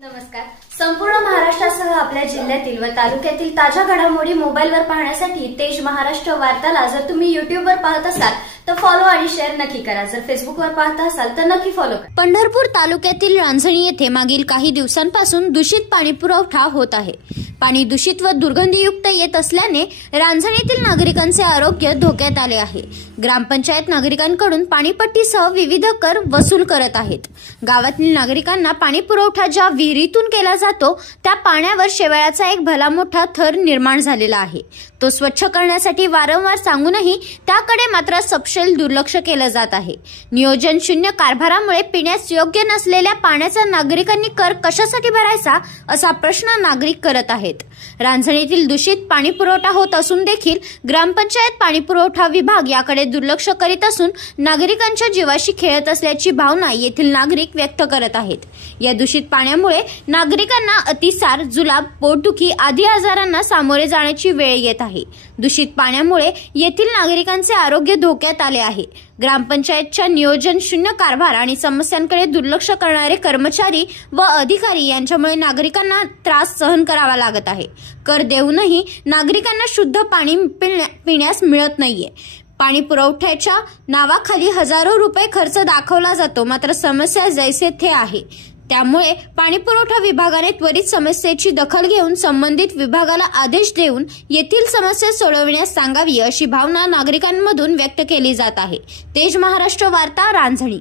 नमस्कार. संपूर्ण महाराष्ट्रासह आपल्या जिल्ह्यातील व तालुक्यातील ताज्या घडामोडी मोबाईलवर पाहण्यासाठी तेज महाराष्ट्र वार्ताला जर तुम्ही युट्यूबवर पाहत असाल तर फॉलो आणि शेअर नक्की करा. जर फेसबुकवर पाहत असाल तर नक्की फॉलो करा. पंढरपूर तालुक्यातील रांजणी येथे मागील काही दिवसांपासून दूषित पाणी पुरवठा होत आहे. पाणी दूषित व दुर्गंधीयुक्त येत असल्याने रांजणीतील नागरिकांचे आरोग्य धोक्यात आले आहे. ग्रामपंचायत नागरिकांकडून पाणीपट्टीसह विविध कर वसूल करत आहेत. गावातील नागरिकांना पाणी पुरवठा ज्या विहिरीतून केला जातो त्या पाण्यावर शेवाळाचा एक भला मोठा थर निर्माण झालेला आहे. तो स्वच्छ करण्यासाठी वारंवार सांगूनही त्याकडे मात्र सपशेल दुर्लक्ष केलं जात आहे. नियोजन शून्य कारभारामुळे पिण्यास योग्य नसलेल्या पाण्याचा नागरिकांनी कर कशासाठी भरायचा असा प्रश्न नागरिक करत आहेत. रांजणीतील दूषित पाणी पुरवठा होत असून देखील ग्रामपंचायत पाणी पुरवठा विभाग याकडे दुर्लक्ष करीत असून नागरिकांच्या जीवाशी खेळत असल्याची भावना येथील नागरिक व्यक्त करत आहेत. या दूषित पाण्यामुळे नागरिकांना अतिसार, जुलाब, पोटदुखी आदी आजारांना सामोरे जाण्याची वेळ येत आहे. दूषित पाण्यामुळे येथील नागरिकांचे आरोग्य धोक्यात आले आहे. ग्रामपंचायतच्या नियोजन शून्य कारभार आणि समस्यांकडे दुर्लक्ष करणारे कर्मचारी व अधिकारी यांच्यामुळे नागरिकांना त्रास सहन करावा लागत आहे. कर देऊनही नागरिकांना शुद्ध पाणी पिण्यास मिळत नाहीये. पाणी पुरवठ्याच्या नावाखाली हजारो रुपये खर्च दाखवला जातो, मात्र समस्या जैसे थे आहे. त्यामुळे पाणीपुरवठा विभागाने त्वरित समस्येची दखल घेऊन संबंधित विभागाला आदेश देऊन येथील समस्या सोडविण्यास सांगावी अशी भावना नागरिकांमधून व्यक्त केली जात आहे. तेज महाराष्ट्र वार्ता, रांजणी.